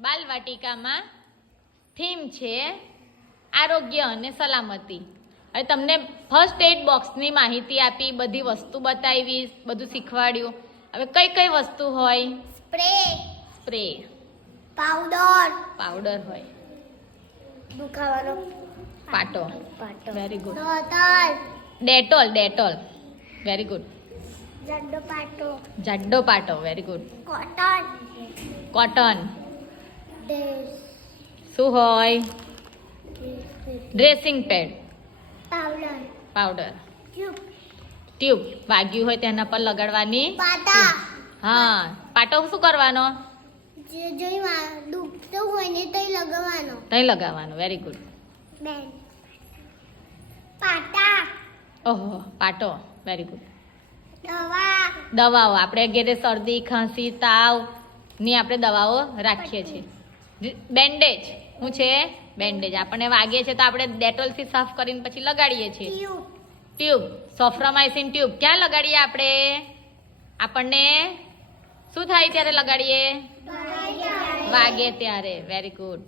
બાલવાટિકામાં theme છે આરોગ્ય અને સલામતી. હવે તમને ફર્સ્ટ એડ બોક્સની માહિતી આપી, બધી વસ્તુ બતાવી, બધું શીખવાડ્યું. હવે કઈ કઈ વસ્તુ હોય? સ્પ્રે, પાવડર હોય, દુખાવાનો પાટો, પાટો, very good. Dettol, Dettol, very good. જાડો પાટો, વેરી ગુડ. કોટન. શું હોય? Dressing pad, powder. ટ્યુબ, વાગ્યું હોય તેના પર લગાડવાની. હા, પાટો શું કરવાનો? દુખતું હોય ને તો લગાવવાનો. તઈ લગાવવાનો, વેરી ગુડ. ઓહો, પાટો, વેરી ગુડ. દવાઓ, આપણે ઘેરે શરદી, ખાંસી, તાવ ની આપણે દવાઓ રાખીએ છીએ. બેન્ડેજ, શું છે? બેન્ડેજ. આપણને વાગે છે તો આપણે ડેટોલથી સાફ કરીને પછી લગાડીએ છીએ. ટ્યુબ, સોફ્રામાઇસિન ટ્યુબ ક્યાં લગાડીએ આપણે? આપણને શું થાય ત્યારે લગાડીએ? વાગે ત્યારે, વેરી ગુડ.